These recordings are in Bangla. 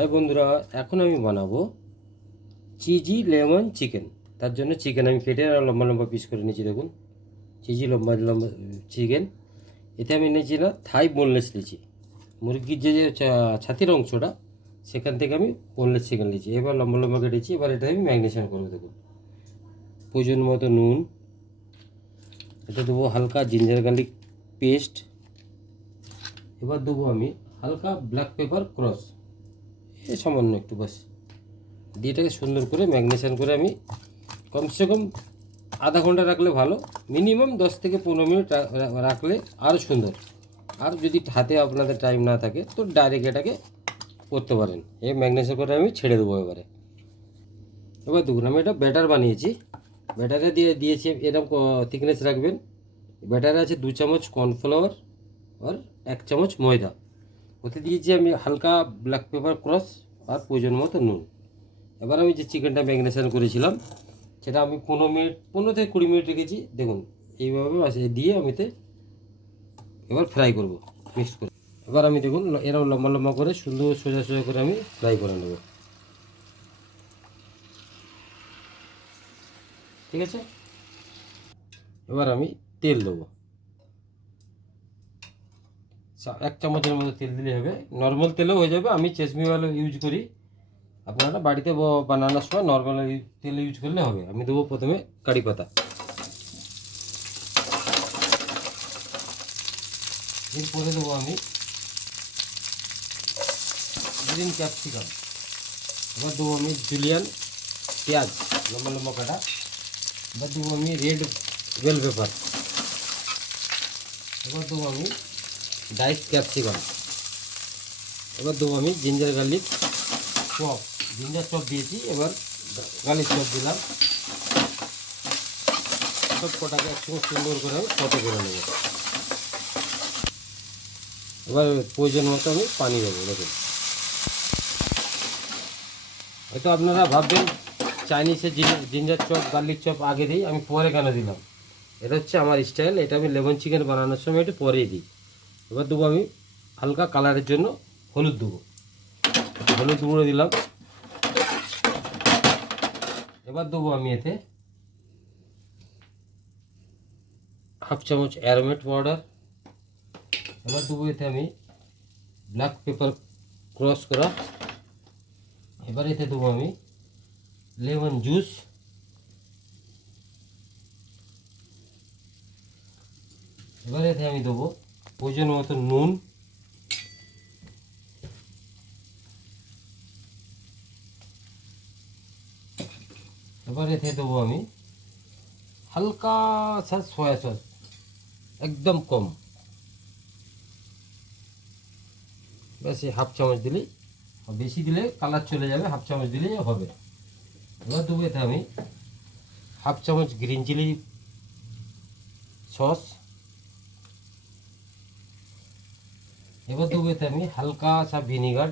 হাই বন্ধুরা, এখন আমি বানাবো চিজি লেমন চিকেন। তার জন্য চিকেন আমি কেটে লম্বা লম্বা পিস করে নিয়েছি। দেখুন, চিজি লম্বা লম্বা চিকেন। এতে আমি নিয়েছি না থাই বোনলেস নিয়েছি, মুরগির যে ছাতির অংশটা সেখান থেকে আমি বোনলেস চিকেন নিয়েছি। এবার লম্বা লম্বা কেটেছি। এবার এটা আমি ম্যারিনেশন করবো। দেখুন, প্রয়োজন মতো নুন, এটা দেবো হালকা জিঞ্জার গার্লিক পেস্ট। এবার দেবো আমি হালকা ব্ল্যাক পেপার ক্রস, সামান্য একটু বাস দিয়ে এটাকে সুন্দর করে ম্যারিনেশন করে আমি কমসে কম আধা ঘন্টা রাখলে ভালো, মিনিমাম 10 থেকে 15 মিনিট রাখলে আরও সুন্দর। আর যদি হাতে আপনাদের টাইম না থাকে তো ডাইরেক্ট এটাকে করতে পারেন। এই ম্যারিনেশন করে আমি ছেড়ে দেবো। এবার দেখুন, আমি এটা ব্যাটার বানিয়েছি। ব্যাটারে দিয়েছি এরকম থিকনেস রাখবেন। ব্যাটারে আছে 2 চামচ কর্নফ্লাওয়ার আর 1 চামচ ময়দা। ওতে দিয়েছি আমি হালকা ব্ল্যাক পেপার ক্রস আর প্রয়োজন মতো নুন। এবার আমি যে চিকেনটা ম্যারিনেশন করেছিলাম সেটা আমি 15 থেকে 20 মিনিট রেখেছি। দেখুন, এইভাবে দিয়ে আমিতে এবার ফ্রাই করব মিক্স করে। এবার আমি দেখুন এরকম লম্বা লম্বা করে সুন্দর সোজা সোজা করে আমি ফ্রাই করে নেব। ঠিক আছে, এবার আমি তেল দেবো। 1 চামচের মতো তেল দিলে হবে, নর্মাল তেলেও হয়ে যাবে। আমি চেসমি অয়েল ইউজ করি, আপনারা বাড়িতে বানানোর সময় নর্মাল তেল ইউজ করলে হবে। আমি দেবো প্রথমে কারি পাতা, এরপরে দেবো আমি গ্রিন ক্যাপসিকাম। এবার দেবো আমি জুলিয়ান পেঁয়াজ লম্বা লম্বা কাটা। এবার দেবো আমি রেড বেল পেপার। এবার দেবো আমি ডাইস ক্যাপসিকাম। এবার দেবো আমি ginger garlic chop, ginger chop দিয়েছি। এবার গার্লিক চপ দিলাম। সব কটাকে একসঙ্গে সুন্দর করে আমি সতে করে নেব। এবার প্রয়োজন মতো আমি পানি দেবো। দেখুন, হয়তো আপনারা ভাববেন চাইনিজের জিঞ্জার চপ গার্লিক চপ আগে দিই, আমি পরে কেন দিলাম। এটা হচ্ছে আমার স্টাইল, এটা আমি লেমন চিকেন বানানোর সময় একটু পরেই দিই। এবার দেবো আমি হালকা কালারের জন্য হলুদ দেবো, হলুদ গুঁড়ো দিলাম। এবার দেবো আমি এতে হাফ চামচ অ্যারোমেট পাউডার। এবার দেবো এতে আমি ব্ল্যাক পেপার ক্রস করা। এবার এতে দেবো আমি লেমন জুস। এবার এতে আমি দেবো প্রয়োজন মতো নুন। এবার এতে দেবো আমি হালকা সয়া সস, একদম কম, বেশি হাফ চামচ দিলেই, বেশি দিলে কালার চলে যাবে, হাফ চামচ দিলেই হবে। এবার দেবো এতে আমি হাফ চামচ গ্রিন চিলি সস। এবার দেবো এতে আমি হালকা ভিনিগার।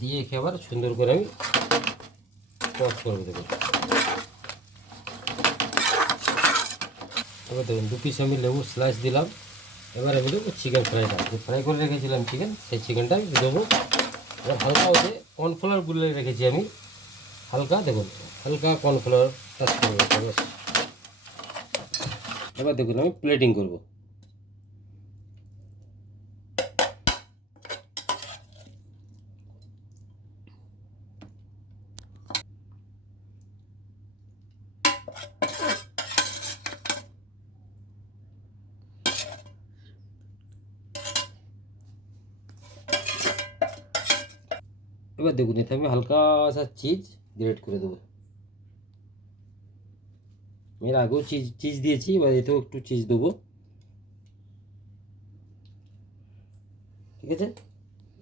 দিয়ে একেবারে সুন্দর করে আমি টস করবো। দেখুন, এবার দেখুন 2 পিস আমি লেবু স্লাইস দিলাম। এবার আমি দেবো চিকেন ফ্রাইটা, যে ফ্রাই করে রেখেছিলাম চিকেন, সেই চিকেনটা আমি দেবো। এবার হালকা ওতে কর্নফ্লাওয়ার গুলে রেখেছি আমি হালকা, দেখুন হালকা কর্নফ্লাওয়ার টাচ করবো। এবার দেখুন আমি প্লেটিং করব। এবার দেখুন এতে আমি হালকা চিজ গ্রেট করে দেবো। এর আগেও চিজ দিয়েছি, এবার এতেও একটু চিজ দেবো। ঠিক আছে,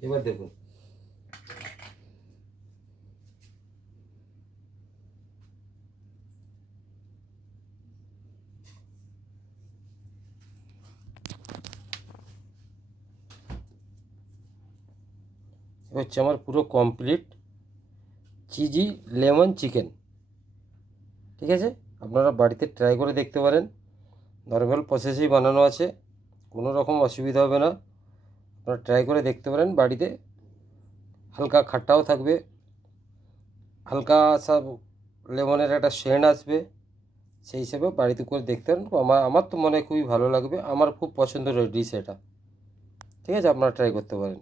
এবার দেখুন হচ্ছে আমার পুরো কমপ্লিট চিজি লেমন চিকেন। ঠিক আছে, আপনারা বাড়িতে ট্রাই করে দেখতে পারেন। নর্মাল প্রসেসেই বানানো আছে, কোনো রকম অসুবিধা হবে না। আপনারা ট্রাই করে দেখতে পারেন বাড়িতে। হালকা খাট্টাও থাকবে, হালকা সব লেমনের একটা সেন্ট আসবে, সেই হিসেবে বাড়িতে করে দেখতে পারেন। আমার তো মনে হয় খুবই ভালো লাগবে, আমার খুব পছন্দের ডিশ এটা। ঠিক আছে, আপনারা ট্রাই করতে পারেন।